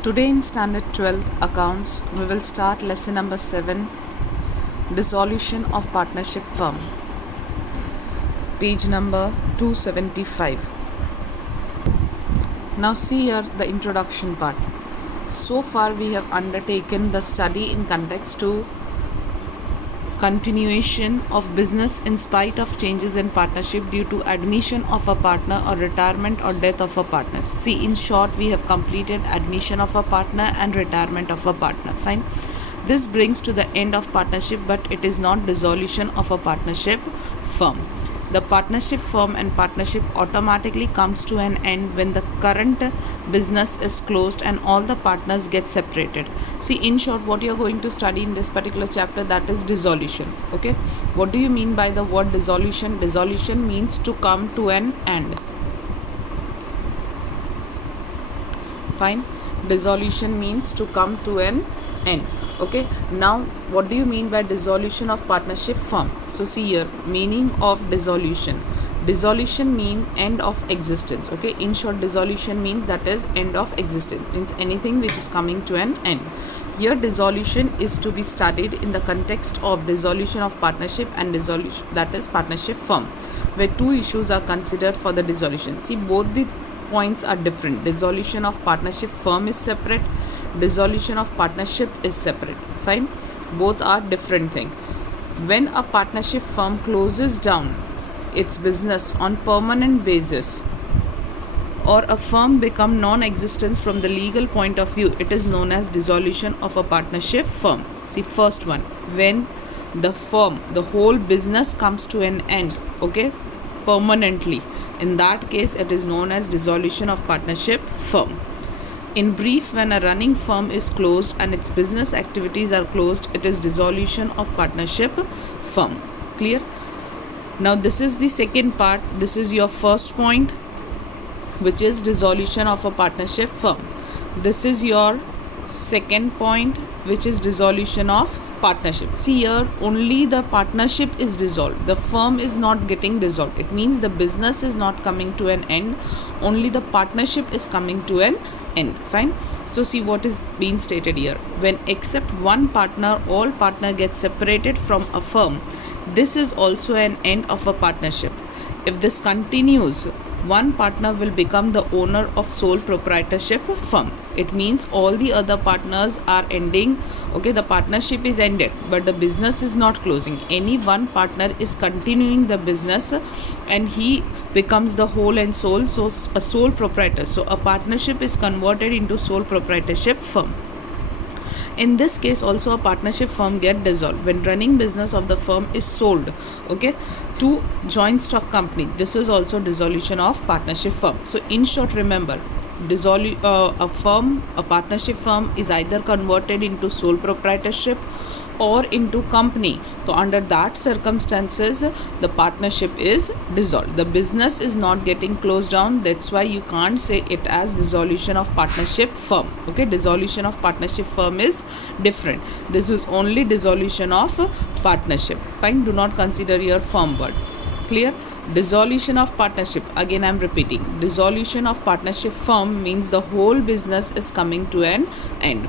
Today in Standard 12th Accounts, we will start lesson number 7, Dissolution of Partnership Firm, page number 275. Now see here the introduction part. So far we have undertaken the study in context to continuation of business in spite of changes in partnership due to admission of a partner or retirement or death of a partner. See, in short, we have completed admission of a partner and retirement of a partner. Fine. This brings to the end of partnership, but it is not dissolution of a partnership firm. The partnership firm and partnership automatically comes to an end when the current business is closed and all the partners get separated. See, in short, what you are going to study in this particular chapter, that is dissolution. Okay, what do you mean by the word dissolution? Dissolution means to come to an end. Fine. Dissolution means to come to an end. Okay, now what do you mean by dissolution of partnership firm? So see here, meaning of dissolution. Dissolution means end of existence. Okay, in short, dissolution means that is end of existence, means anything which is coming to an end. Here dissolution is to be studied in the context of dissolution of partnership and dissolution, that is partnership firm, where two issues are considered for the dissolution. See, both the points are different. Dissolution of partnership firm is separate, dissolution of partnership is separate. Fine, both are different thing. When a partnership firm closes down its business on permanent basis, or a firm become non-existent from the legal point of view, it is known as dissolution of a partnership firm. See, first one, when the firm, the whole business comes to an end, okay, permanently, in that case it is known as dissolution of partnership firm. In brief, when a running firm is closed and its business activities are closed, it is dissolution of partnership firm. Clear? Now this is the second part. This is your first point, which is dissolution of a partnership firm. This is your second point, which is dissolution of partnership. See here, only the partnership is dissolved. The firm is not getting dissolved. It means the business is not coming to an end. Only the partnership is coming to an end. Fine. So see what is being stated here. When except one partner, all partner gets separated from a firm, this is also an end of a partnership. If this continues, one partner will become the owner of sole proprietorship firm. It means all the other partners are ending. Okay, the partnership is ended, but the business is not closing. Any one partner is continuing the business and he becomes the whole and sole, so a sole proprietor. So a partnership is converted into sole proprietorship firm. In this case also a partnership firm get dissolved when running business of the firm is sold, okay, to joint stock company. This is also dissolution of partnership firm. So in short, remember, a partnership firm is either converted into sole proprietorship or into company. So under that circumstances, the partnership is dissolved. The business is not getting closed down. That's why you can't say it as dissolution of partnership firm. Okay, dissolution of partnership firm is different. This is only dissolution of partnership. Fine, do not consider your firm word. Clear? Dissolution of partnership, again I am repeating, dissolution of partnership firm means the whole business is coming to an end.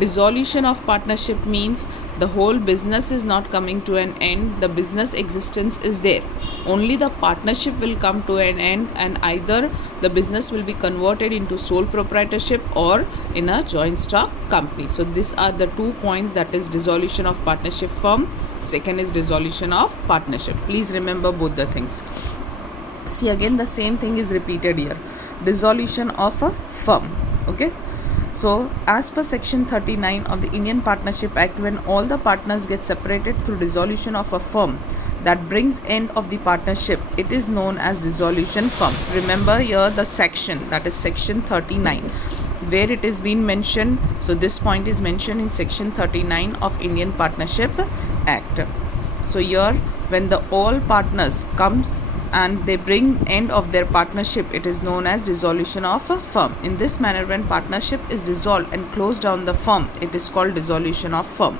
Dissolution of partnership means the whole business is not coming to an end. The business existence is there. Only the partnership will come to an end, and either the business will be converted into sole proprietorship or in a joint stock company. So these are the 2 points, that is dissolution of partnership firm. Second is dissolution of partnership. Please remember both the things. See, again the same thing is repeated here. Dissolution of a firm. Okay. So, as per section 39 of the Indian Partnership Act, when all the partners get separated through dissolution of a firm that brings end of the partnership, it is known as dissolution firm. Remember here the section, that is section 39, where it is being mentioned. So this point is mentioned in section 39 of Indian Partnership Act. So here, when the all partners comes and they bring end of their partnership, it is known as dissolution of a firm. In this manner, when partnership is dissolved and close down the firm, it is called dissolution of firm.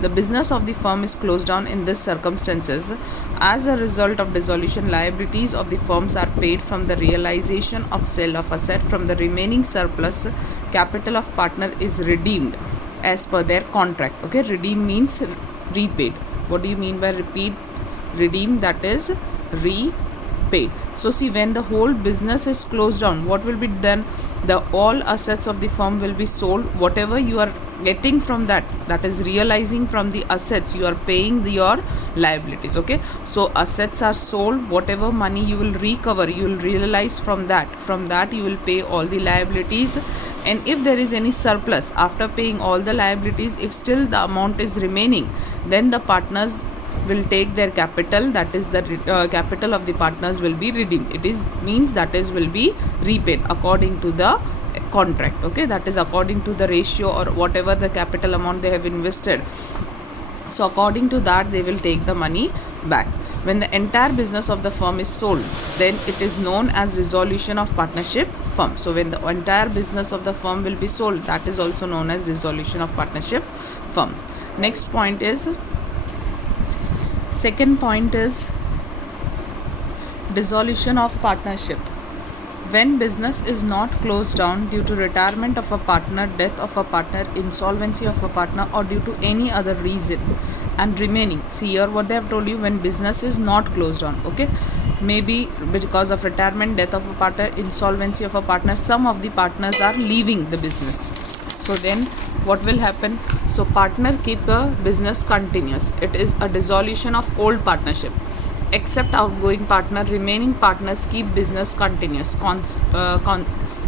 The business of the firm is closed down in these circumstances. As a result of dissolution, liabilities of the firms are paid from the realization of sale of asset. From the remaining surplus, capital of partner is redeemed as per their contract. Okay, redeem means repaid. What do you mean by redeem? That is repaid. So see, when the whole business is closed down, what will be done? The all assets of the firm will be sold. Whatever you are getting from that is realizing from the assets, you are paying your liabilities. Okay, so assets are sold. Whatever money you will recover, you will realize from that you will pay all the liabilities. And if there is any surplus after paying all the liabilities, if still the amount is remaining, then the partners will take their capital, that is the capital of the partners will be redeemed. It is means that is will be repaid according to the contract. Okay, that is according to the ratio or whatever the capital amount they have invested. So according to that they will take the money back. When the entire business of the firm is sold, then it is known as dissolution of partnership firm. So when the entire business of the firm will be sold, that is also known as dissolution of partnership firm. Next point is, second point is dissolution of partnership. When business is not closed down due to retirement of a partner, death of a partner, insolvency of a partner, or due to any other reason, and remaining, see here what they have told you, when business is not closed down. Okay, maybe because of retirement, death of a partner, insolvency of a partner, some of the partners are leaving the business. So then what will happen? So partner keep a business continuous. It is a dissolution of old partnership. Except outgoing partner, remaining partners keep business continuous.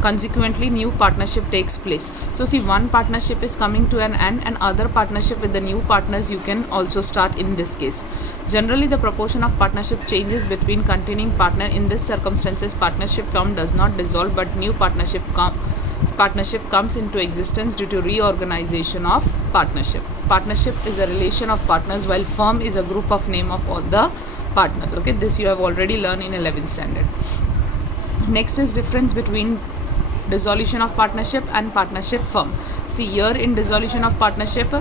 Consequently, new partnership takes place. So see, one partnership is coming to an end and other partnership with the new partners you can also start in this case. Generally, the proportion of partnership changes between continuing partner. In this circumstances, partnership firm does not dissolve, but new partnership comes into existence due to reorganization of partnership. Partnership is a relation of partners, while firm is a group of name of all the partners. Okay, this you have already learned in 11th standard. Next is difference between dissolution of partnership and partnership firm. See here, in dissolution of partnership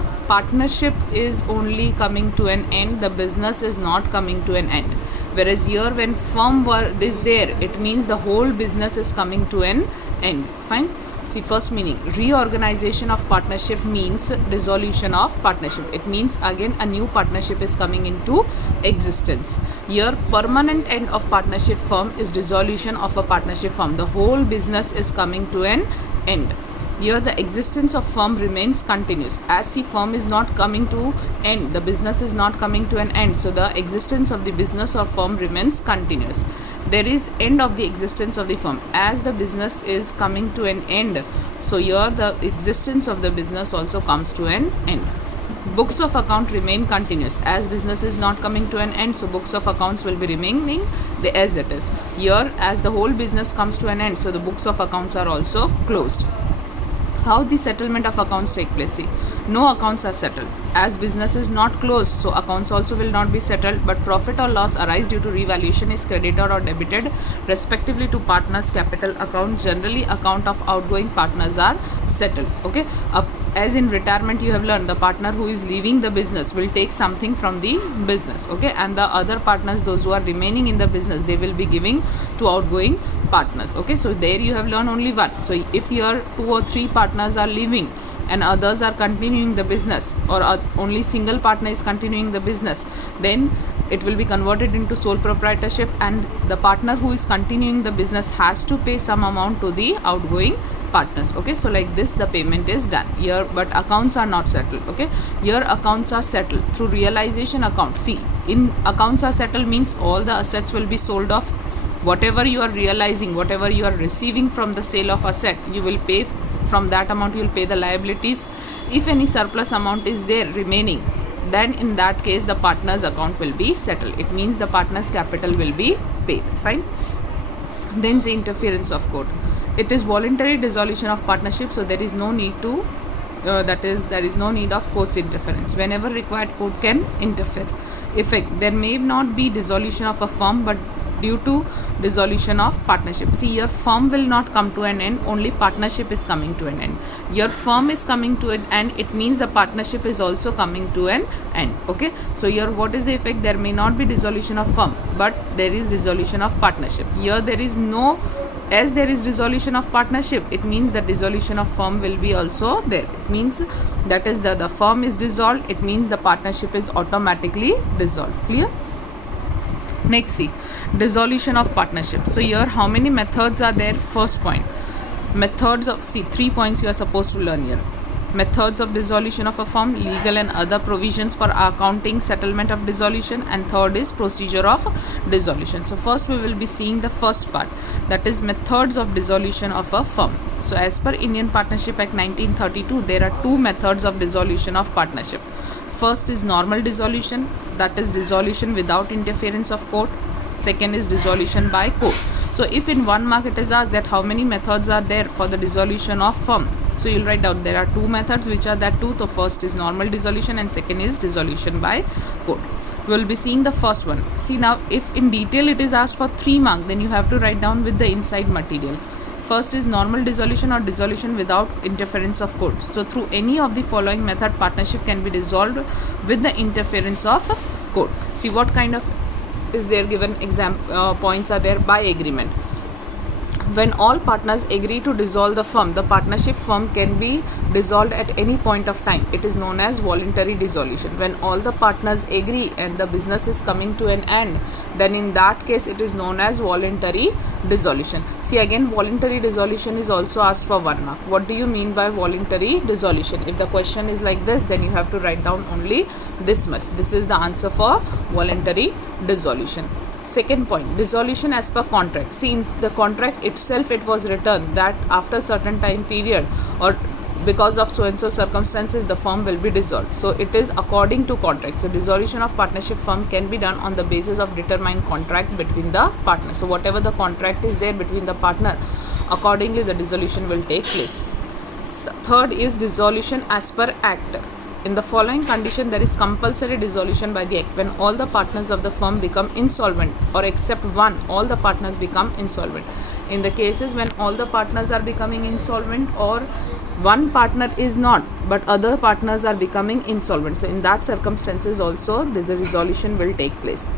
is only coming to an end, the business is not coming to an end. Whereas here, when firm is there, it means the whole business is coming to an end. Fine. See, first meaning, reorganization of partnership means dissolution of partnership. It means again a new partnership is coming into existence. Here, permanent end of partnership firm is dissolution of a partnership firm. The whole business is coming to an end. Here the existence of firm remains continuous. As the firm is not coming to end, the business is not coming to an end, so the existence of the business or firm remains continuous. There is end of the existence of the firm as the business is coming to an end, so here the existence of the business also comes to an end. Books of account remain continuous as business is not coming to an end, so books of accounts will be remaining as it is. Here, as the whole business comes to an end, so the books of accounts are also closed. How the settlement of accounts take place? See, no accounts are settled as business is not closed, so accounts also will not be settled, but profit or loss arise due to revaluation is credited or debited respectively to partners capital account. Generally, account of outgoing partners are settled. Okay, as in retirement you have learned, the partner who is leaving the business will take something from the business. Okay, and the other partners, those who are remaining in the business, they will be giving to outgoing partners. Okay, so there you have learned only one. So if your 2 or 3 partners are leaving and others are continuing the business, or only single partner is continuing the business, then it will be converted into sole proprietorship, and the partner who is continuing the business has to pay some amount to the outgoing partners. Okay, so like this the payment is done here, but accounts are not settled. Okay, here accounts are settled through realization account. See, in accounts are settled means all the assets will be sold off. Whatever you are realizing, whatever you are receiving from the sale of asset, you will pay from that amount, you will pay the liabilities. If any surplus amount is there remaining, then in that case the partner's account will be settled. It means the partner's capital will be paid. Fine. Then the interference of court. It is voluntary dissolution of partnership, so there is no need to there is no need of court's interference. Whenever required, court can interfere. Effect, there may not be dissolution of a firm, but due to dissolution of partnership. See, your firm will not come to an end, only partnership is coming to an end. Your firm is coming to an end, it means the partnership is also coming to an end. Okay, so here what is the effect? There may not be dissolution of firm, but there is dissolution of partnership. Here there is no as there is dissolution of partnership, it means the dissolution of firm will be also there. It means that is the firm is dissolved, it means the partnership is automatically dissolved. Clear? Next, see, dissolution of partnership. So here how many methods are there? First point, methods of, see, 3 points you are supposed to learn here. Methods of dissolution of a firm, legal and other provisions for accounting settlement of dissolution, and third is procedure of dissolution. So first we will be seeing the first part, that is methods of dissolution of a firm. So as per Indian Partnership Act 1932, there are two methods of dissolution of partnership. First is normal dissolution, that is dissolution without interference of court. Second is dissolution by court. So if in 1 mark it is asked that how many methods are there for the dissolution of firm, so you'll write down there are 2 methods. Which are that 2? The first is normal dissolution and second is dissolution by court. We will be seeing the first one. See, now if in detail it is asked for 3 mark, then you have to write down with the inside material. First is normal dissolution or dissolution without interference of court. So through any of the following method, partnership can be dissolved with the interference of court. See what kind of is there given points are there. By agreement, when all partners agree to dissolve the firm, the partnership firm can be dissolved at any point of time. It is known as voluntary dissolution. When all the partners agree and the business is coming to an end, then in that case it is known as voluntary dissolution. See, again, voluntary dissolution is also asked for 1 mark. What do you mean by voluntary dissolution? If the question is like this, then you have to write down only this much. This is the answer for voluntary dissolution. Second point, dissolution as per contract. See, in the contract itself it was written that after certain time period or because of so and so circumstances the firm will be dissolved. So it is according to contract. So dissolution of partnership firm can be done on the basis of determined contract between the partners. So whatever the contract is there between the partner, accordingly the dissolution will take place. Third is dissolution as per act. In the following condition, there is compulsory dissolution by the act when all the partners of the firm become insolvent, or except one, all the partners become insolvent. In the cases when all the partners are becoming insolvent or one partner is not, but other partners are becoming insolvent, so in that circumstances also the dissolution will take place.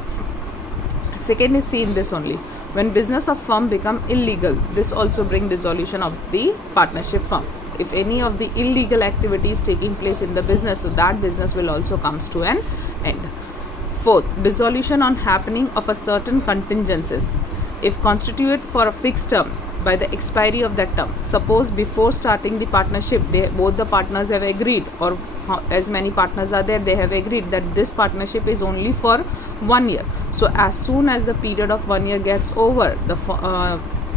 Second is seen this only. When business of firm become illegal, this also bring dissolution of the partnership firm. If any of the illegal activity is taking place in the business, so that business will also comes to an end. Fourth, dissolution on happening of a certain contingencies. If constituted for a fixed term by the expiry of that term. Suppose before starting the partnership, both the partners have agreed, or as many partners are there, they have agreed that this partnership is only for 1 year. So as soon as the period of 1 year gets over, the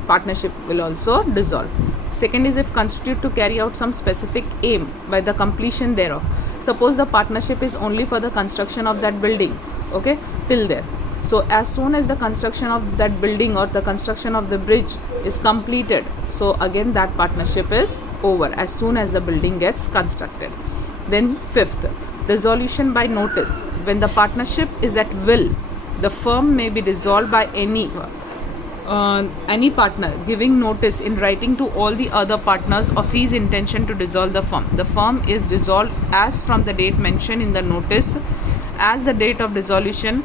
partnership will also dissolve. Second is if constitute to carry out some specific aim by the completion thereof. Suppose the partnership is only for the construction of that building, okay, till there. So as soon as the construction of that building or the construction of the bridge is completed, so again that partnership is over as soon as the building gets constructed. Then fifth, dissolution by notice. When the partnership is at will, the firm may be dissolved by any partner giving notice in writing to all the other partners of his intention to dissolve the firm. The firm is dissolved as from the date mentioned in the notice as the date of dissolution,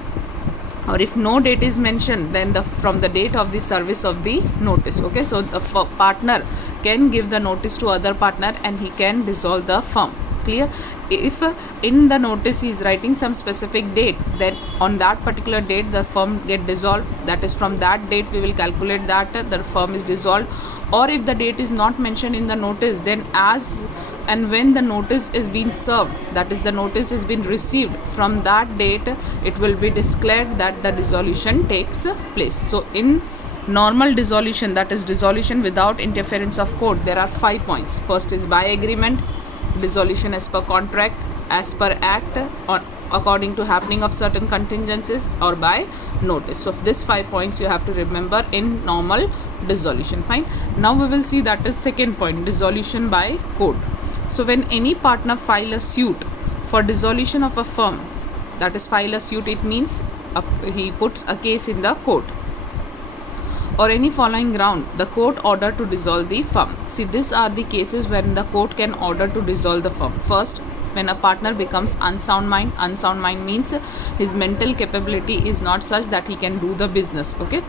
or if no date is mentioned, then from the date of the service of the notice. Okay, so the partner can give the notice to other partner and he can dissolve the firm. Clear? If in the notice he is writing some specific date, then on that particular date the firm get dissolved. That is, from that date we will calculate that the firm is dissolved. Or if the date is not mentioned in the notice, then as and when the notice is being served, that is, the notice is been received, from that date it will be declared that the dissolution takes place. So in normal dissolution, that is dissolution without interference of court, there are 5 points. First is by agreement, dissolution as per contract, as per act, or according to happening of certain contingencies, or by notice. So these 5 points you have to remember in normal dissolution. Fine. Now we will see that is second point, dissolution by court. So when any partner file a suit for dissolution of a firm, that is file a suit, it means he puts a case in the court, or any following ground, the court order to dissolve the firm. See, these are the cases when the court can order to dissolve the firm. First, when a partner becomes unsound mind. Unsound mind means his mental capability is not such that he can do the business. Okay.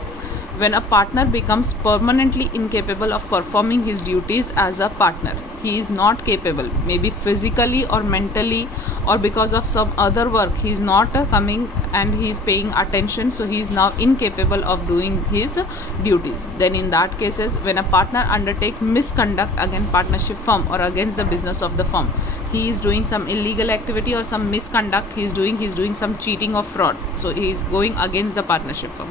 when a partner becomes permanently incapable of performing his duties as a partner. He is not capable, maybe physically or mentally, or because of some other work he is not coming and he is paying attention, so he is now incapable of doing his duties. Then in that cases, when a partner undertake misconduct against partnership firm or against the business of the firm, he is doing some illegal activity or some misconduct he is doing some cheating or fraud, so he is going against the partnership firm.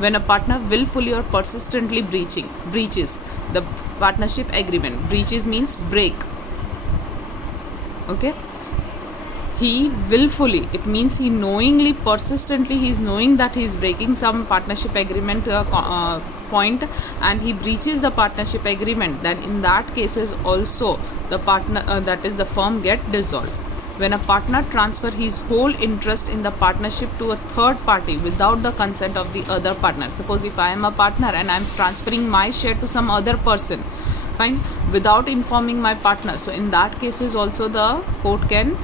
When a partner willfully or persistently breaches the partnership agreement, breaches means break, okay, he willfully, it means he knowingly, persistently, he is knowing that he is breaking some partnership agreement point, and he breaches the partnership agreement, then in that cases also the partner that is the firm get dissolved. When a partner transfer his whole interest in the partnership to a third party without the consent of the other partner, suppose if I am a partner and I am transferring my share to some other person, fine, without informing my partner, so in that cases also the court can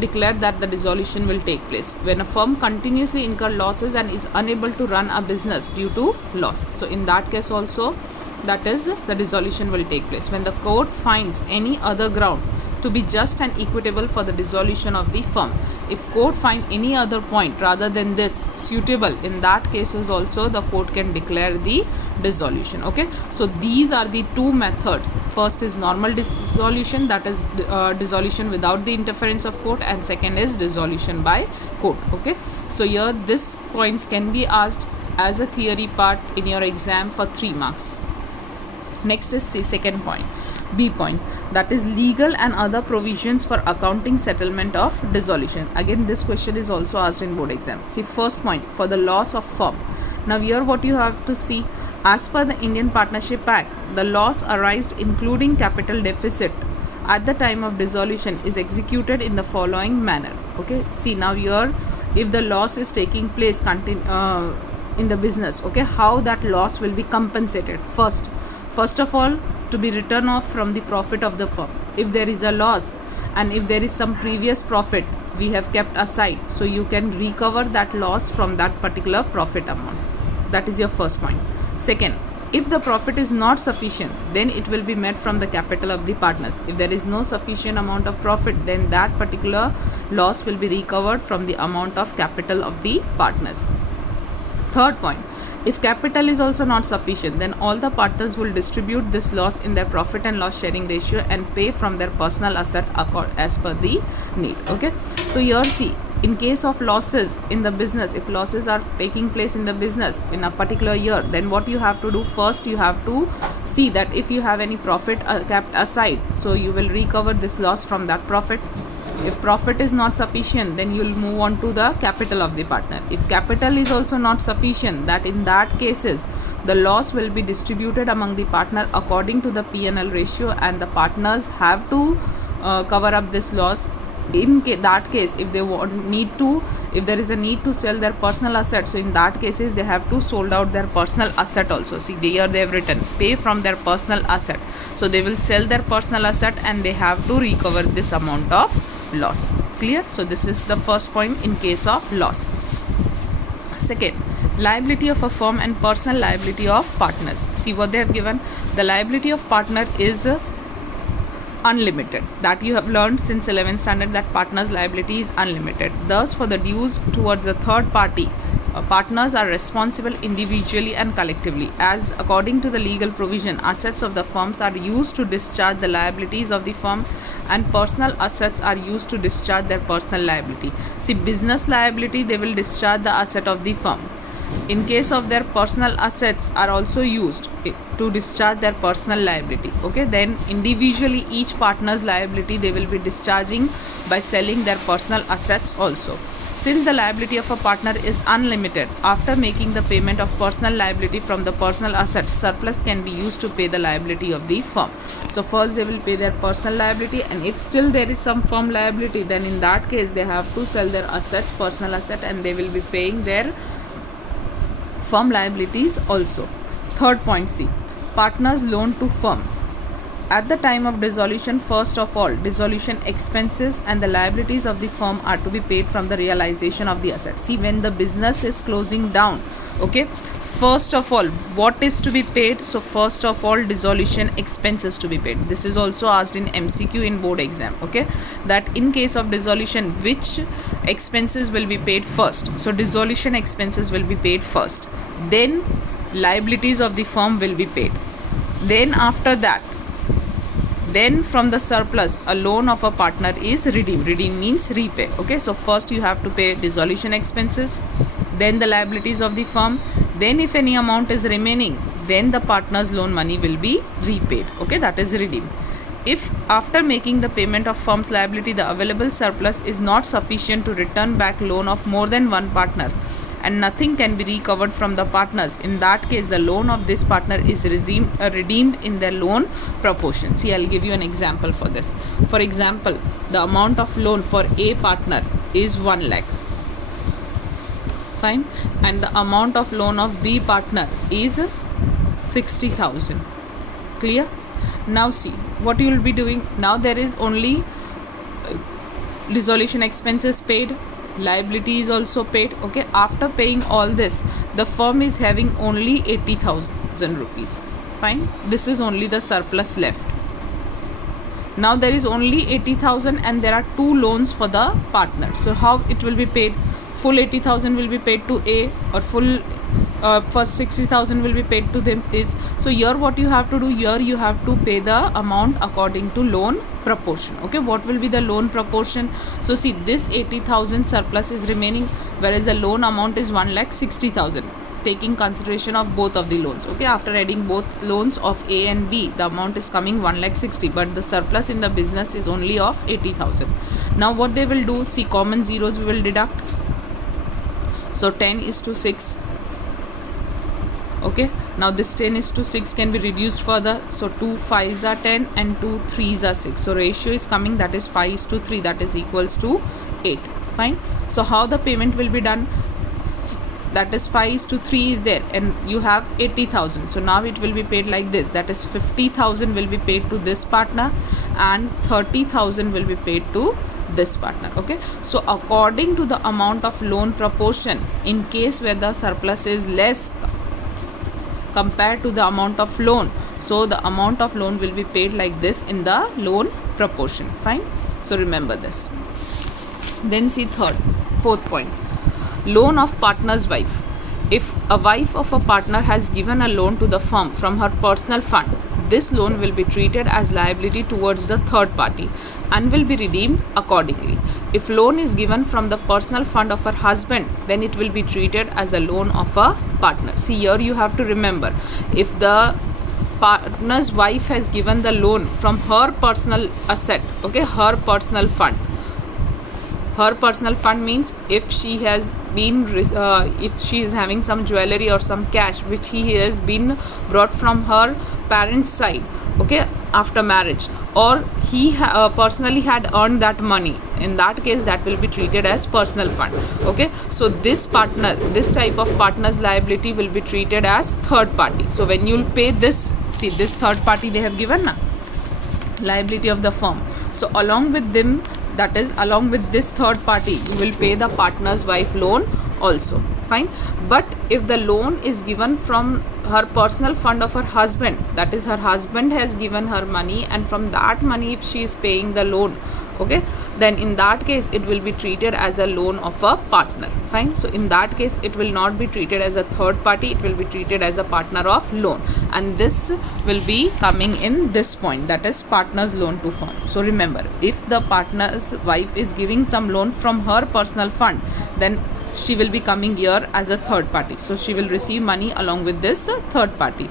declare that the dissolution will take place. When a firm continuously incur losses and is unable to run a business due to loss, so in that case also that is the dissolution will take place. When the court finds any other ground to be just and equitable for the dissolution of the firm, if court find any other point rather than this suitable, in that cases also the court can declare the dissolution. Okay, so these are the two methods. First is normal dissolution, that is dissolution without the interference of court, and second is dissolution by court. Okay, so here this points can be asked as a theory part in your exam for 3 marks. Next is the second point, B point, that is legal and other provisions for accounting settlement of dissolution. Again this question is also asked in board exam. See, first point, for the loss of firm. Now here what you have to see, as per the Indian Partnership Act, the loss arised including capital deficit at the time of dissolution is executed in the following manner. Okay, see now here if the loss is taking place in the business, okay, how that loss will be compensated. First of all, to be written off from the profit of the firm. If there is a loss and if there is some previous profit we have kept aside, so you can recover that loss from that particular profit amount. That is your first point. Second, if the profit is not sufficient, then it will be met from the capital of the partners. If there is no sufficient amount of profit, then that particular loss will be recovered from the amount of capital of the partners. Third point, if capital is also not sufficient, then all the partners will distribute this loss in their profit and loss sharing ratio and pay from their personal asset as per the need. Okay, so here see, in case of losses in the business, if losses are taking place in the business in a particular year, then what you have to do, first you have to see that if you have any profit kept aside, so you will recover this loss from that profit. If profit is not sufficient, then you will move on to the capital of the partner. If capital is also not sufficient, that in that cases the loss will be distributed among the partner according to the P&L ratio, and the partners have to cover up this loss. In that case, if they if there is a need to sell their personal assets, so in that cases they have to sold out their personal asset also. See, here they have written pay from their personal asset, so they will sell their personal asset and they have to recover this amount of loss. Clear? So this is the first point in case of loss. Second, liability of a firm and personal liability of partners. See what they have given. The liability of partner is unlimited, that you have learned since 11th standard that partners liability is unlimited. Thus for the dues towards a third party, partners are responsible individually and collectively, as according to the legal provision assets of the firms are used to discharge the liabilities of the firm and personal assets are used to discharge their personal liability. See, business liability they will discharge the asset of the firm. In case of their personal assets are also used to discharge their personal liability. Okay, then individually each partner's liability they will be discharging by selling their personal assets also. Since the liability of a partner is unlimited, after making the payment of personal liability from the personal assets, surplus can be used to pay the liability of the firm. So first they will pay their personal liability, and if still there is some firm liability, then in that case they have to sell their assets, personal asset, and they will be paying their firm liabilities also. Third point, C, partners loan to firm. at the time of dissolution, first of all, dissolution expenses and the liabilities of the firm are to be paid from the realization of the asset. See, when the business is closing down, okay, first of all, what is to be paid? So first of all, dissolution expenses to be paid. This is also asked in MCQ in board exam, okay, that in case of dissolution, which expenses will be paid first? So dissolution expenses will be paid first, then liabilities of the firm will be paid, then after that, then from the surplus a loan of a partner is redeemed. Redeem means repay, okay. So first you have to pay dissolution expenses, then the liabilities of the firm, then if any amount is remaining, then the partner's loan money will be repaid, okay, that is redeemed. If after making the payment of firm's liability the available surplus is not sufficient to return back loan of more than one partner and nothing can be recovered from the partners, in that case the loan of this partner is redeemed in their loan proportion. See, I'll give you an example for this. For example, the amount of loan for A partner is 1 lakh, fine, and the amount of loan of B partner is 60,000. Clear? Now see what you will be doing. Now there is only dissolution expenses paid, liability is also paid, okay. After paying all this, the firm is having only 80,000 rupees, fine. This is only the surplus left. Now there is only 80,000 and there are 2 loans for the partner. So how it will be paid? Full 80,000 will be paid to A, or full first 60,000 will be paid to them is. So here what you have to do, here you have to pay the amount according to loan proportion, okay. What will be the loan proportion? So see, this 80,000 surplus is remaining, whereas the loan amount is 1,60,000, taking consideration of both of the loans, okay. After adding both loans of A and B, the amount is coming 1,60,000, but the surplus in the business is only of 80,000. Now what they will do, see, common zeros we will deduct. So 10:6, okay. Now this 10:6 can be reduced further. So 2 5s are 10 and 2 3s are 6. So ratio is coming, that is 5:3, that is equals to 8. Fine. So how the payment will be done? That is 5:3 is there and you have 80,000. So now it will be paid like this. That is 50,000 will be paid to this partner and 30,000 will be paid to this partner, okay. So according to the amount of loan proportion, in case where the surplus is less compared to the amount of loan, so the amount of loan will be paid like this in the loan proportion, fine. So remember this. Then see fourth point, loan of partner's wife. If a wife of a partner has given a loan to the firm from her personal fund, this loan will be treated as liability towards the third party and will be redeemed accordingly. If loan is given from the personal fund of her husband, then it will be treated as a loan of a partner. See, here you have to remember, if the partner's wife has given the loan from her personal asset, okay, her personal fund. Her personal fund means if she has been, if she is having some jewelry or some cash which he has been brought from her parents' side, okay, after marriage, or he personally had earned that money, in that case that will be treated as personal fund, okay. So this type of partner's liability will be treated as third party. So when you will pay this, see, this third party they have given na liability of the firm, so along with them, that is along with this third party, you will pay the partner's wife loan also, fine. But if the loan is given from her personal fund of her husband, that is her husband has given her money and from that money if she is paying the loan, okay, then in that case it will be treated as a loan of a partner, fine. So in that case it will not be treated as a third party, it will be treated as a partner of loan, and this will be coming in this point, that is partner's loan to firm. So remember, if the partner's wife is giving some loan from her personal fund, then she will be coming here as a third party, so she will receive money along with this third party.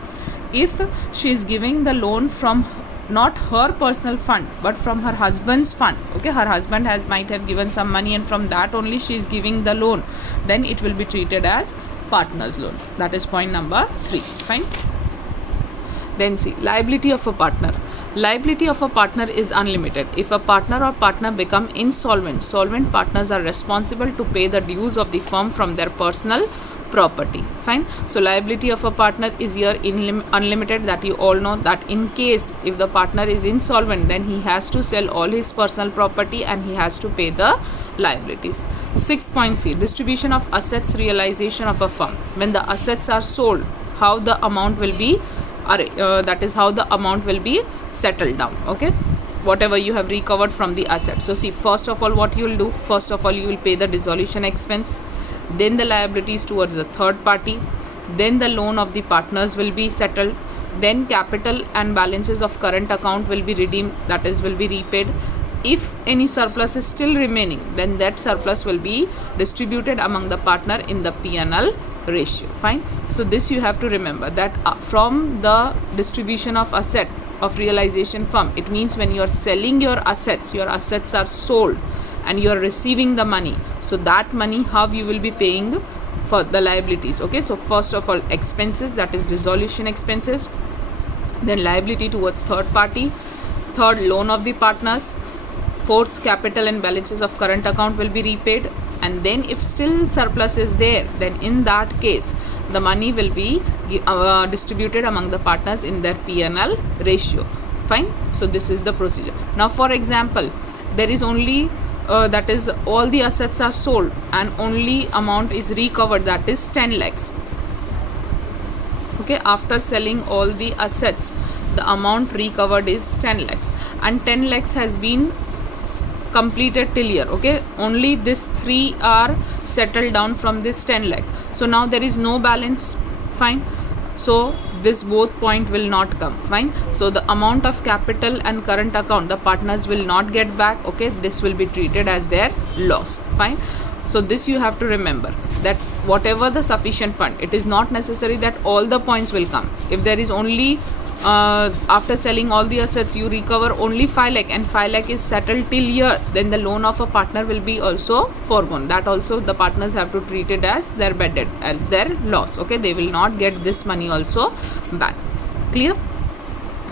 If she is giving the loan from not her personal fund but from her husband's fund, okay, her husband might have given some money and from that only she is giving the loan, then it will be treated as partner's loan. That is point number 3, fine. Then see, liability of a partner. Liability of a partner is unlimited. If a partner or partner become insolvent, solvent partners are responsible to pay the dues of the firm from their personal property. Fine. So liability of a partner is here unlimited, that you all know, that in case if the partner is insolvent, then he has to sell all his personal property and he has to pay the liabilities. 6.c, distribution of assets, realization of a firm. When the assets are sold, how the amount will be that is how the amount will be settled down. Okay, whatever you have recovered from the asset. So see, first of all, what you will do, first of all you will pay the dissolution expense, then the liabilities towards the third party, then the loan of the partners will be settled, then capital and balances of current account will be redeemed, that is will be repaid. If any surplus is still remaining, then that surplus will be distributed among the partner in the P&L ratio. Fine. So this you have to remember, that from the distribution of asset of realization firm, it means when you are selling your assets are sold and you are receiving the money, so that money how you will be paying for the liabilities. Okay, so first of all expenses, that is dissolution expenses, then liability towards third party, third loan of the partners, fourth capital and balances of current account will be repaid, and then if still surplus is there, then in that case the money will be distributed among the partners in their P&L ratio. Fine. So this is the procedure. Now for example, there is only that is all the assets are sold and only amount is recovered, that is 10 lakhs. Okay, after selling all the assets, the amount recovered is 10 lakhs and 10 lakhs has been completed till here. Okay, only this 3 are settled down from this 10 lakh. So now there is no balance. Fine. So this both point will not come. Fine. So the amount of capital and current account the partners will not get back. Okay, this will be treated as their loss. Fine. So this you have to remember, that whatever the sufficient fund, it is not necessary that all the points will come. If there is only after selling all the assets you recover only 5 lakh and 5 lakh is settled till here, then the loan of a partner will be also foregone. That also the partners have to treat it as their bad debt, as their loss. Okay, they will not get this money also back. Clear?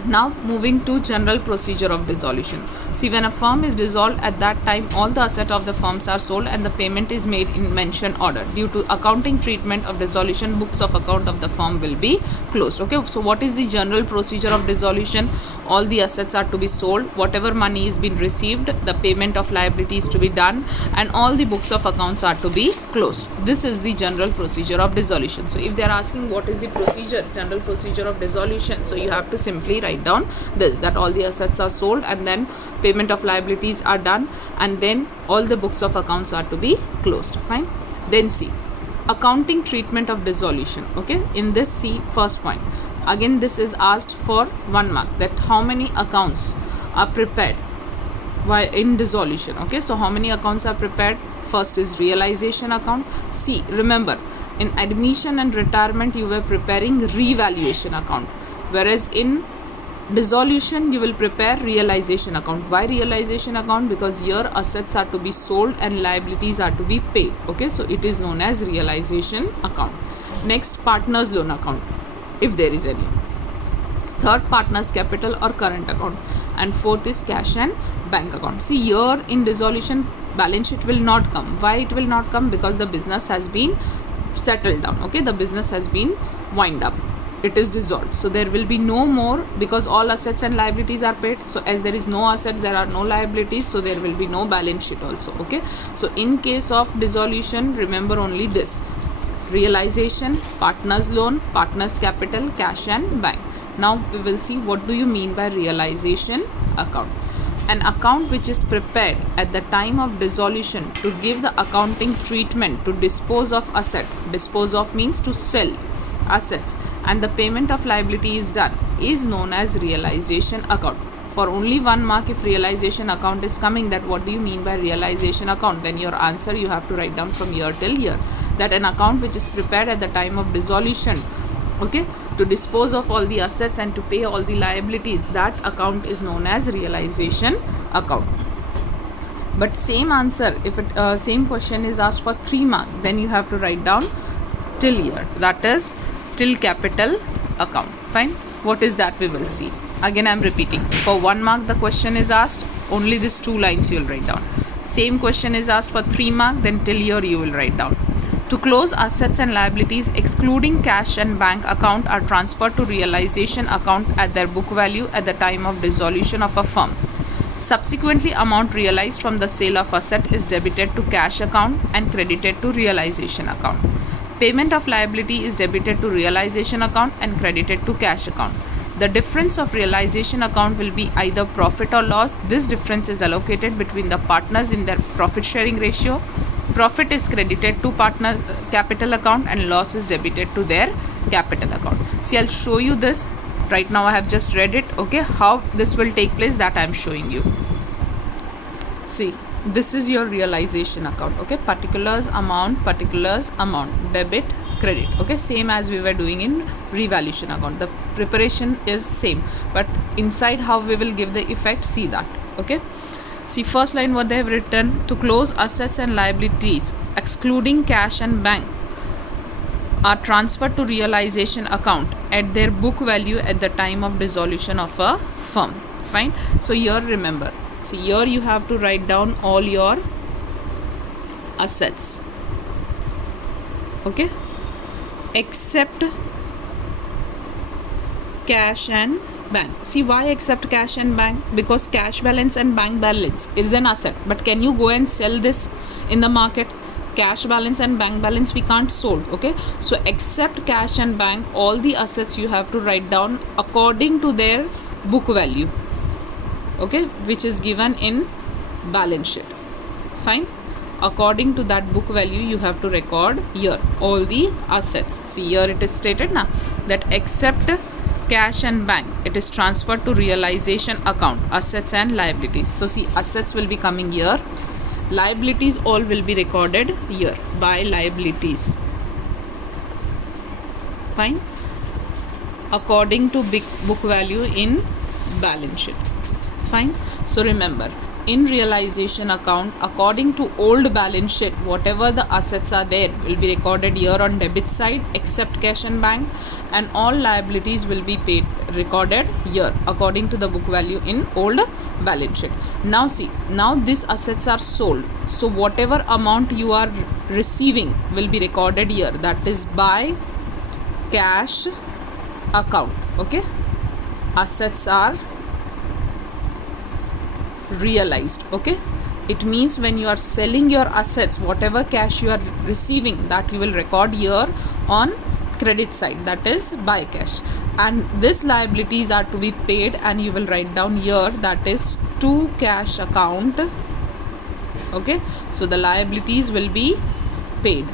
Now moving to general procedure of dissolution. See, when a firm is dissolved, at that time all the assets of the firms are sold and the payment is made in mentioned order. Due to accounting treatment of dissolution, books of account of the firm will be closed. Okay, so what is the general procedure of dissolution? All the assets are to be sold, whatever money is been received, the payment of liabilities to be done, and all the books of accounts are to be closed. This is the general procedure of dissolution. So if they are asking what is the procedure, general procedure of dissolution, so you have to simply write down this, that all the assets are sold and then payment of liabilities are done and then all the books of accounts are to be closed. Fine. Then see, accounting treatment of dissolution. Okay, in this see first point, again this is asked for 1 mark, that how many accounts are prepared while in dissolution. Okay, so how many accounts are prepared? First is realization account. See, remember, in admission and retirement you were preparing revaluation account, whereas in dissolution you will prepare realization account. Why realization account? Because your assets are to be sold and liabilities are to be paid. Okay, so it is known as realization account. Next, partners loan account, if there is any. Third, partners capital or current account, and fourth is cash and bank account. See, here in dissolution balance sheet will not come. Why it will not come? Because the business has been settled down. Okay, the business has been wind up, it is dissolved, so there will be no more, because all assets and liabilities are paid. So as there is no assets, there are no liabilities, so there will be no balance sheet also. Okay, so in case of dissolution, remember only this: realization, partners loan, partners capital, cash and bank. Now we will see what do you mean by realization account. An account which is prepared at the time of dissolution to give the accounting treatment to dispose of asset. Dispose of means to sell assets, and the payment of liability is done, is known as realization account. For only 1 mark if realization account is coming, that what do you mean by realization account, then your answer you have to write down from here till here, that an account which is prepared at the time of dissolution, okay, to dispose of all the assets and to pay all the liabilities, that account is known as realization account. But same answer, if it same question is asked for 3 mark, then you have to write down till here, that is till capital account. Fine. What is that? We will see. Again I am repeating, for 1 mark the question is asked, only these 2 lines you will write down. Same question is asked for 3 mark, then till here you will write down. To close, assets and liabilities excluding cash and bank account are transferred to realization account at their book value at the time of dissolution of a firm. Subsequently, amount realized from the sale of asset is debited to cash account and credited to realization account. Payment of liability is debited to realization account and credited to cash account. The difference of realization account will be either profit or loss. This difference is allocated between the partners in their profit sharing ratio. Profit is credited to partners capital account and loss is debited to their capital account. See, I'll show you this. Right now I have just read it. Okay, how this will take place, that I am showing you. See, this is your realization account. Okay, particulars amount, debit, credit. Okay, same as we were doing in revaluation account. The preparation is same, but inside how we will give the effect, see that. Okay, see, first line what they have written: to close, assets and liabilities excluding cash and bank are transferred to realization account at their book value at the time of dissolution of a firm. Fine. So here remember, see, here you have to write down all your assets. Okay, except cash and bank. See, why except cash and bank? Because cash balance and bank balance is an asset, but can you go and sell this in the market? Cash balance and bank balance we can't sold. Okay, so except cash and bank, all the assets you have to write down according to their book value, okay, which is given in balance sheet. Fine. According to that book value you have to record here all the assets. See, here it is stated now that except cash and bank, it is transferred to realization account, assets and liabilities. So see, assets will be coming here, liabilities all will be recorded here by liabilities. Fine. According to book value in balance sheet. Fine. So remember, in realization account, according to old balance sheet, whatever the assets are there will be recorded here on debit side except cash and bank, and all liabilities will be paid recorded here according to the book value in old balance sheet. Now see, now these assets are sold, so whatever amount you are receiving will be recorded here, that is by cash account. Okay, assets are realized. Okay, it means when you are selling your assets, whatever cash you are receiving, that you will record here on credit side, that is by cash, and this liabilities are to be paid, and you will write down here that is to cash account. Okay, so the liabilities will be paid.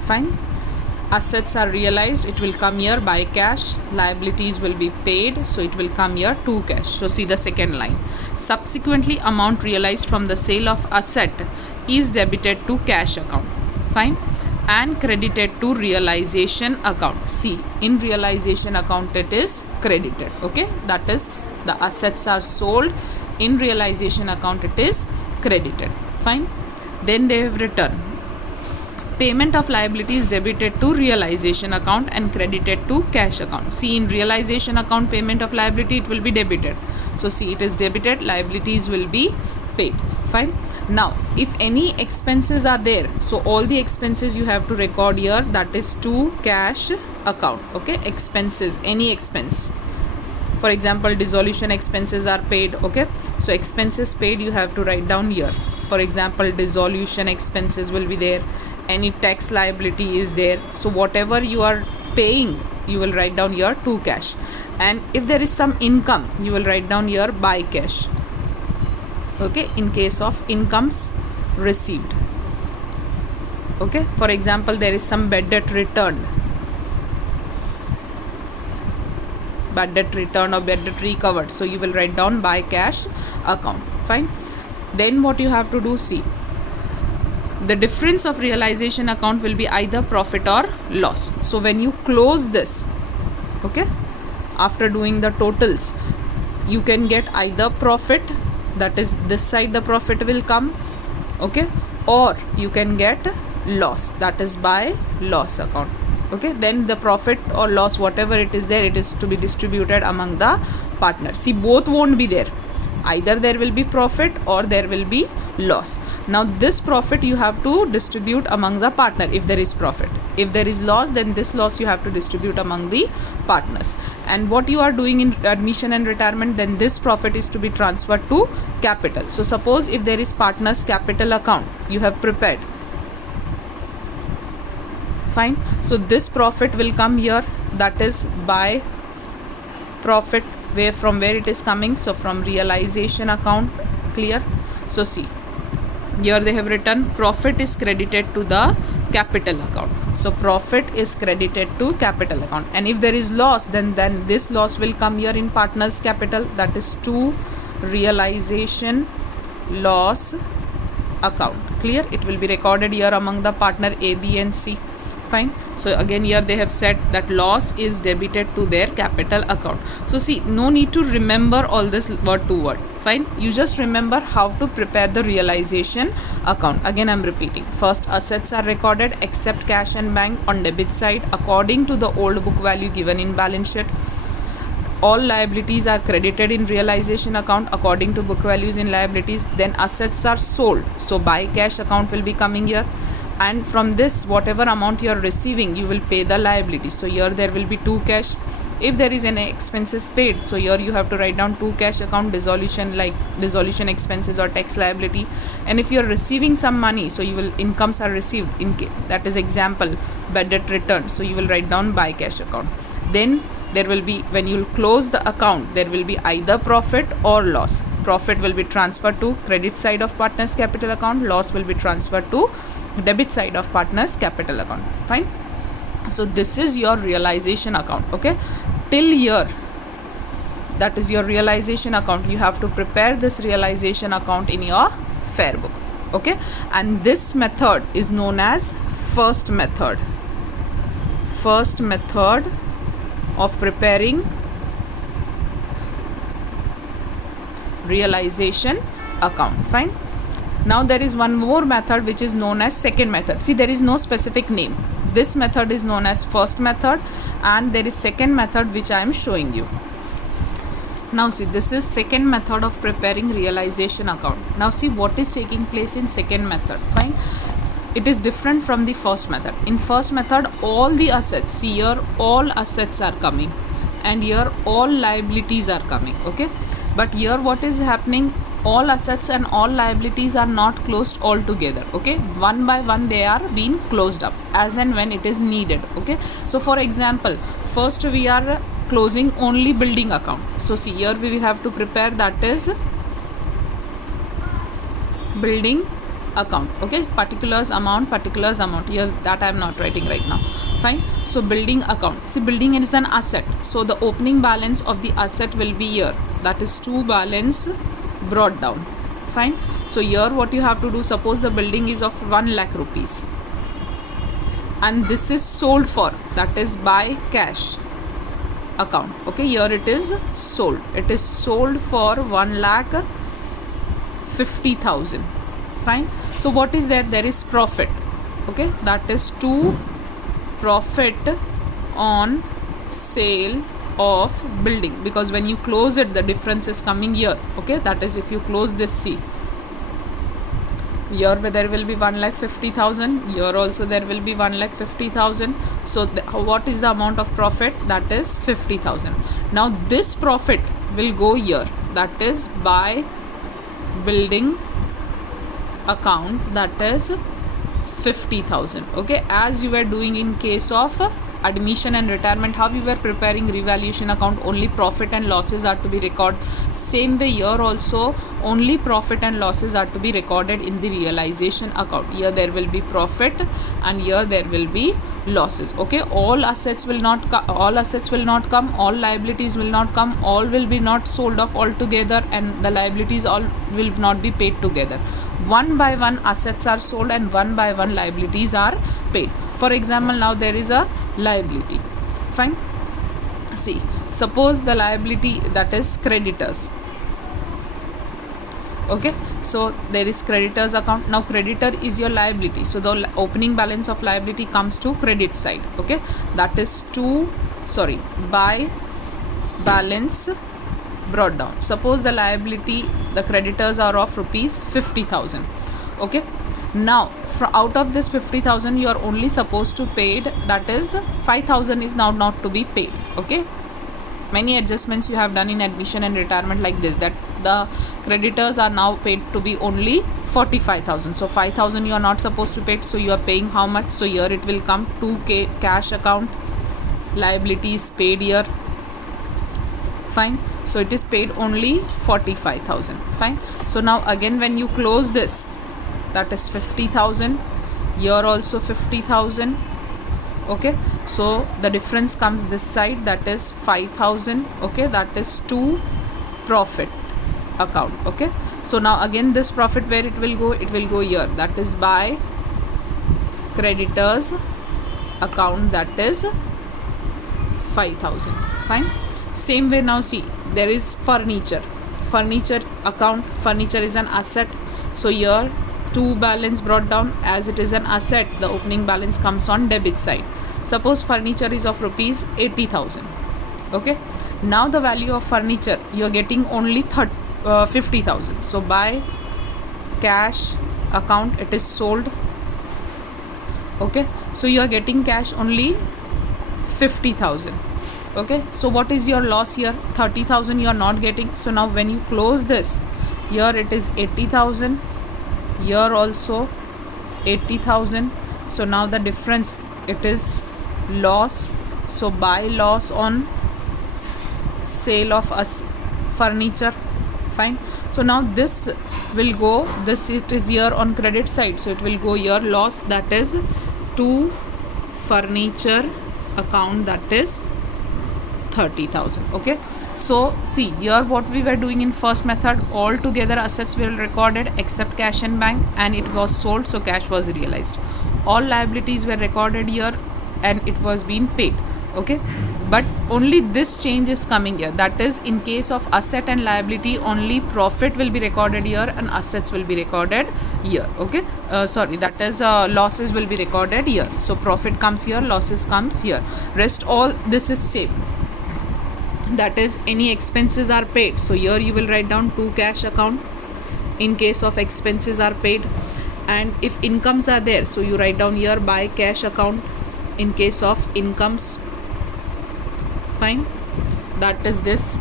Fine. Assets are realized, it will come here by cash, liabilities will be paid, so it will come here to cash. So see the second line, subsequently amount realized from the sale of asset is debited to cash account. Fine. And credited to realization account. See, in realization account it is credited. Okay, that is the assets are sold, in realization account it is credited. Fine. Then they have written payment of liabilities debited to realization account and credited to cash account. See, in realization account, payment of liability, it will be debited. So see, it is debited, liabilities will be paid. Fine. Now, if any expenses are there, so all the expenses you have to record here, that is to cash account. Okay, expenses, any expense. For example, dissolution expenses are paid. Okay, so expenses paid you have to write down here. For example, dissolution expenses will be there. Any tax liability is there, so whatever you are paying you will write down here to cash, and if there is some income you will write down here by cash. Okay, in case of incomes received. Okay, for example, there is some bad debt returned, or bad debt recovered, so you will write down by cash account. Fine. Then what you have to do, see, the difference of realization account will be either profit or loss. So when you close this, okay, after doing the totals, you can get either profit, that is this side the profit will come, okay, or you can get loss, that is by loss account. Okay, then the profit or loss, whatever it is there, it is to be distributed among the partners. See, both won't be there, either there will be profit or there will be loss. Now this profit you have to distribute among the partner if there is profit. If there is loss, then this loss you have to distribute among the partners. And what you are doing in admission and retirement, then this profit is to be transferred to capital. So suppose if there is partners capital account you have prepared, fine, so this profit will come here, that is by profit, where from where it is coming, so from realization account. Clear? So see, here they have written profit is credited to the capital account. So profit is credited to capital account, and if there is loss, then this loss will come here in partners capital, that is to realization loss account. Clear? It will be recorded here among the partner A, B and C. Fine. So again here they have said that loss is debited to their capital account. So see, no need to remember all this word to word. Fine, you just remember how to prepare the realization account. Again I'm repeating, first assets are recorded except cash and bank on debit side according to the old book value given in balance sheet. All liabilities are credited in realization account according to book values in liabilities. Then assets are sold, so by cash account will be coming here, and from this whatever amount you are receiving you will pay the liability. So here there will be to cash. If there is any expenses paid, so here you have to write down to cash account dissolution, like dissolution expenses or tax liability. And if you are receiving some money, so you will incomes are received, that is example bad debt return, so you will write down by cash account. Then there will be, when you will close the account, there will be either profit or loss. Profit will be transferred to credit side of partners capital account, loss will be transferred to debit side of partners capital account. Fine. So this is your realization account. Okay, till here, that is your realization account. You have to prepare this realization account in your fair book. Okay, and this method is known as first method. First method of preparing realization account. Fine. Now there is one more method which is known as second method. See, there is no specific name. This method is known as first method, and there is second method which I am showing you. Now see, this is second method of preparing realization account. Now see what is taking place in second method. Fine. It is different from the first method. In first method, all the assets, see here all assets are coming, and here all liabilities are coming. Okay, but here what is happening, all assets and all liabilities are not closed all together. Okay, one by one they are being closed up as and when it is needed. Okay, so for example, first we are closing only building account. So see here we have to prepare, that is building account. Okay, particulars amount here, that I am not writing right now. Fine. So building account, see building is an asset, so the opening balance of the asset will be here, that is to balance brought down. Fine. So here what you have to do, suppose the building is of 1 lakh rupees and this is sold for, that is by cash account. Okay, here it is sold, it is sold for 1,50,000. Fine. So what is there? There is profit. Okay, that is to profit on sale of building, because when you close it the difference is coming here. Okay, that is if you close this, see here there will be 1,50,000, here also there will be 1,50,000. So what is the amount of profit? That is 50,000. Now this profit will go here, that is by building account, that is 50,000. Okay, as you were doing in case of admission and retirement, how you were preparing revaluation account, only profit and losses are to be recorded. Same way here also, only profit and losses are to be recorded in the realization account. Here there will be profit and here there will be losses. Okay, all assets will not come, all liabilities will not come, all will be not sold off altogether, and the liabilities all will not be paid together. One by one assets are sold and one by one liabilities are paid. For example, now there is a liability. Fine. See, suppose the liability, that is creditors. Okay, So there is creditors account. Now creditor is your liability, so the opening balance of liability comes to credit side. Okay, that is by balance brought down. Suppose the liability, the creditors are of rupees 50,000. Okay, now out of this 50,000 you are only supposed to paid, that is 5,000 is now not to be paid. Okay, many adjustments you have done in admission and retirement like this, that the creditors are now paid to be only 45,000. So 5,000 you are not supposed to pay, so you are paying how much? So here it will come 2k cash account, liability is paid here. Fine, so it is paid only 45,000. Fine, so now again when you close this, that is 50,000, here also 50,000. Okay, so the difference comes this side, that is 5,000. Okay, that is to profit account. Okay, so now again this profit, where it will go? It will go here, that is by creditors account, that is 5,000. Fine, same way now see, there is furniture account. Furniture is an asset, so here to balance brought down, as it is an asset, the opening balance comes on debit side. Suppose furniture is of rupees 80,000. Okay, now the value of furniture you are getting only 50,000. So by cash account it is sold. Okay, so you are getting cash only 50,000. Okay, so what is your loss here? 30,000 you are not getting. So now when you close this, here it is 80,000, here also 80,000. So now the difference, it is loss. So by loss on sale of furniture. Fine, so now this will go, this it is here on credit side, so it will go here loss, that is to furniture account, that is 30,000. Okay, so see here what we were doing in first method, all together assets were recorded except cash in bank, and it was sold, so cash was realized. All liabilities were recorded here and it was being paid. Okay, but only this change is coming here, that is in case of asset and liability only profit will be recorded here and assets will be recorded here. Okay, that is losses will be recorded here. So profit comes here, losses comes here, rest all this is same, that is any expenses are paid, so here you will write down to cash account in case of expenses are paid. And if incomes are there, so you write down here by cash account in case of incomes. Fine, that is this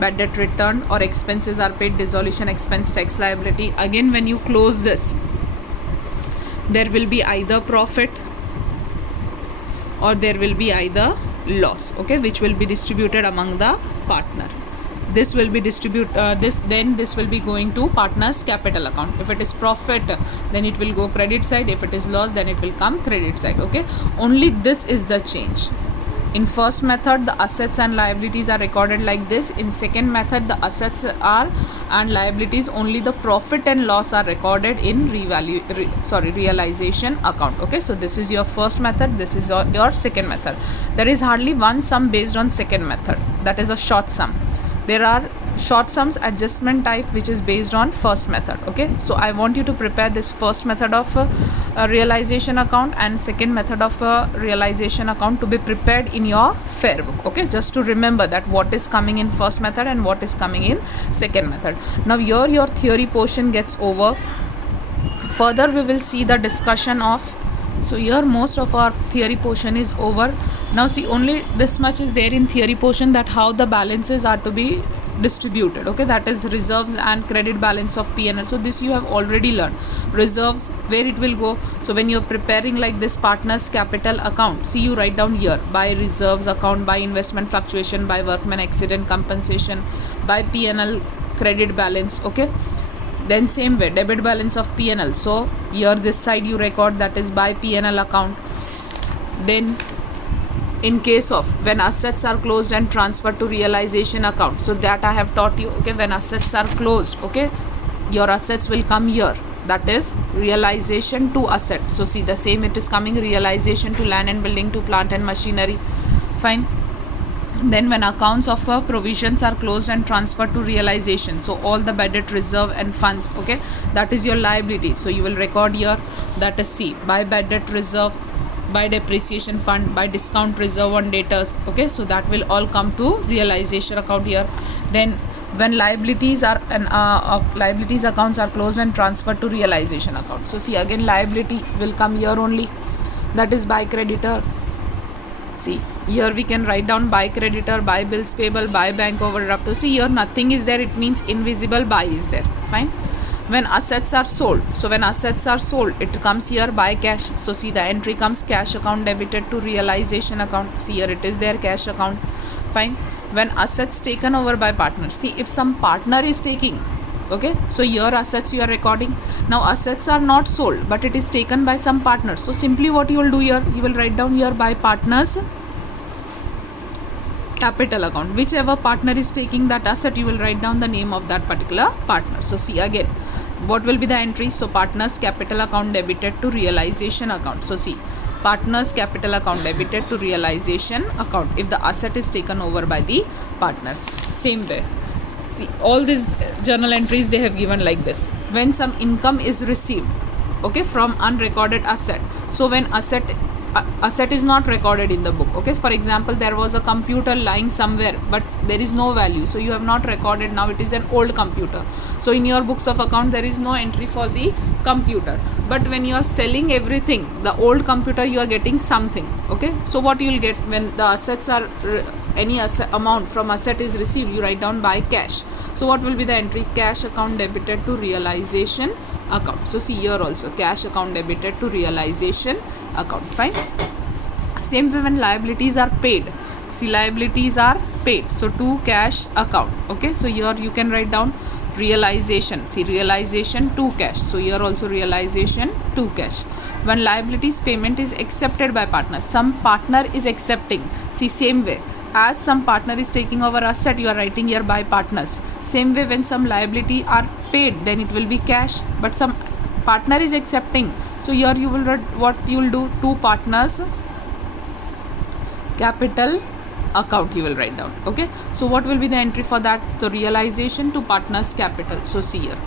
bad debt return or expenses are paid, dissolution expense, tax liability. Again when you close this, there will be either profit or there will be either loss. Okay, which will be distributed among the partner. This will be this will be going to partner's capital account. If it is profit, then it will go credit side. If it is loss, then it will come credit side. Okay, only this is the change. In first method, the assets and liabilities are recorded like this. In second method, the assets are and liabilities, only the profit and loss are recorded in realization account. Okay, so this is your first method, this is your second method. There is hardly one sum based on second method, that is a short sum. There are short sums adjustment type which is based on first method. Okay, so I want you to prepare this first method of realization account and second method of realization account to be prepared in your fair book. Okay, just to remember that what is coming in first method and what is coming in second method. Now here your theory portion gets over. Further we will see the discussion of, so here most of our theory portion is over. Now see, only this much is there in theory portion, that how the balances are to be distributed. Okay, that is reserves and credit balance of P&L. So this you have already learned. Reserves, where it will go. So when you are preparing like this partner's capital account, see you write down here by reserves account, by investment fluctuation, by workman accident compensation, by P&L credit balance. Okay, then same way debit balance of P&L. So here this side you record, that is by P&L account. Then in case of when assets are closed and transferred to realization account, so that I have taught you. Okay, when assets are closed, okay, your assets will come here, that is realization to asset. So see the same, it is coming realization to land and building, to plant and machinery. Fine, Then when accounts of provisions are closed and transferred to realization, so all the bad debt reserve and funds, okay, that is your liability. So you will record here, that is C, by bad debt reserve, by depreciation fund, by discount reserve on debtors, okay, so that will all come to realization account here. Then when liabilities are and liabilities accounts are closed and transferred to realization account, so see again liability will come here only, that is by creditor. See here we can write down by creditor, by bills payable, by bank overdraft. So see here nothing is there, it means invisible by is there. Fine. When assets are sold, so when assets are sold, it comes here by cash. So see the entry comes cash account debited to realization account. See here it is there, cash account. Fine. When assets taken over by partner, see if some partner is taking, okay, so your assets you are recording. Now assets are not sold but it is taken by some partner, so simply what you will do here, you will write down here by partners capital account. Whichever partner is taking that asset, you will write down the name of that particular partner. So see again what will be the entry. So partners capital account debited to realization account. So see partners capital account debited to realization account if the asset is taken over by the partner. Same way, see all these journal entries they have given like this. When some income is received, okay, from unrecorded asset, so when asset is not recorded in the book, okay, for example there was a computer lying somewhere but there is no value, so you have not recorded, now it is an old computer, so in your books of account there is no entry for the computer. But when you are selling everything, the old computer, you are getting something, okay, so what you will get when the assets are any amount from asset is received, you write down by cash. So what will be the entry? Cash account debited to realization account. So see here also cash account debited to realization account. Fine. Same way when liabilities are paid, see liabilities are paid, so to cash account, okay, so here you can write down realization, see realization to cash, so here also realization to cash. When liabilities payment is accepted by partner, some partner is accepting, see same way as some partner is taking over asset, you are writing here by partners. Same way when some liability are paid, then it will be cash, but some partner is accepting, so here you will write what you will do, two partners capital account you will write down, okay. So what will be the entry for that? So realization to partners capital. So see here,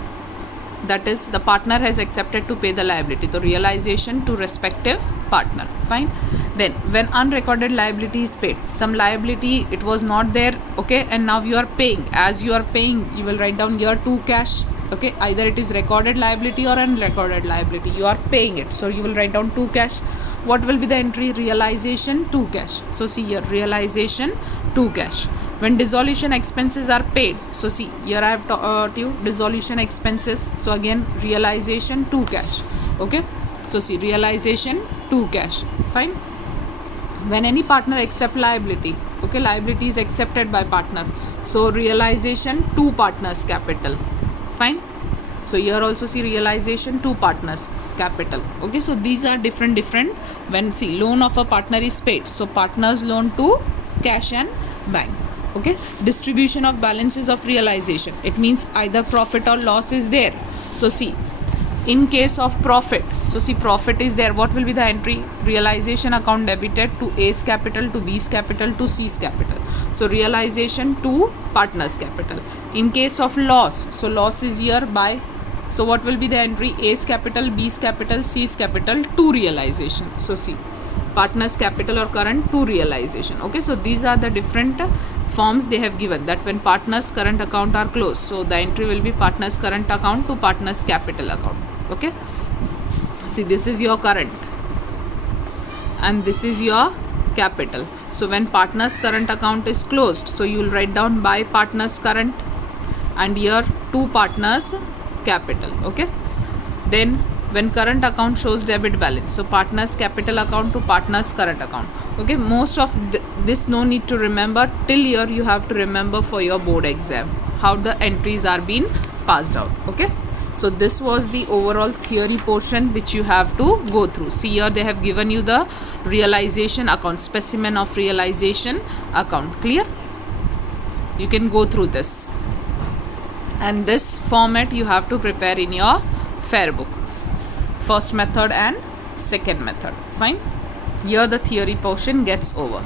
that is the partner has accepted to pay the liability, so realization to respective partner. Fine. Then when unrecorded liability is paid, some liability it was not there, okay, and now you are paying, as you are paying you will write down here to cash, okay, either it is recorded liability or unrecorded liability, you are paying it, so you will write down to cash. What will be the entry? Realization to cash. So see here realization to cash. When dissolution expenses are paid, so see here I have taught you dissolution expenses, so again realization to cash, okay, so see realization to cash. Fine. When any partner accept liability, okay, liability is accepted by partner, so realization to partners capital. Fine. So here also see realization to partners capital, okay. So these are different when see loan of a partner is paid, so partners loan to cash and bank, okay. Distribution of balances of realization, it means either profit or loss is there, so see in case of profit, so see profit is there, what will be the entry? Realization account debited to A's capital, to B's capital, to C's capital, so realization to partners capital. In case of loss, so loss is here by, so what will be the entry? A's capital, B's capital, C's capital to realization, so see partners capital or current to realization, okay. So these are the different forms they have given, that when partners current account are closed, so the entry will be partners current account to partners capital account, okay. See this is your current and this is your capital, so when partners current account is closed, so you will write down by partners current and here to partners capital, okay. Then when current account shows debit balance, so partners capital account to partners current account, okay. Most of this no need to remember, till here you have to remember for your board exam how the entries are being passed out, okay. So this was the overall theory portion which you have to go through. See here they have given you the realization account, specimen of realization account, clear? You can go through this, and this format you have to prepare in your fair book, first method and second method. Fine. Here the theory portion gets over.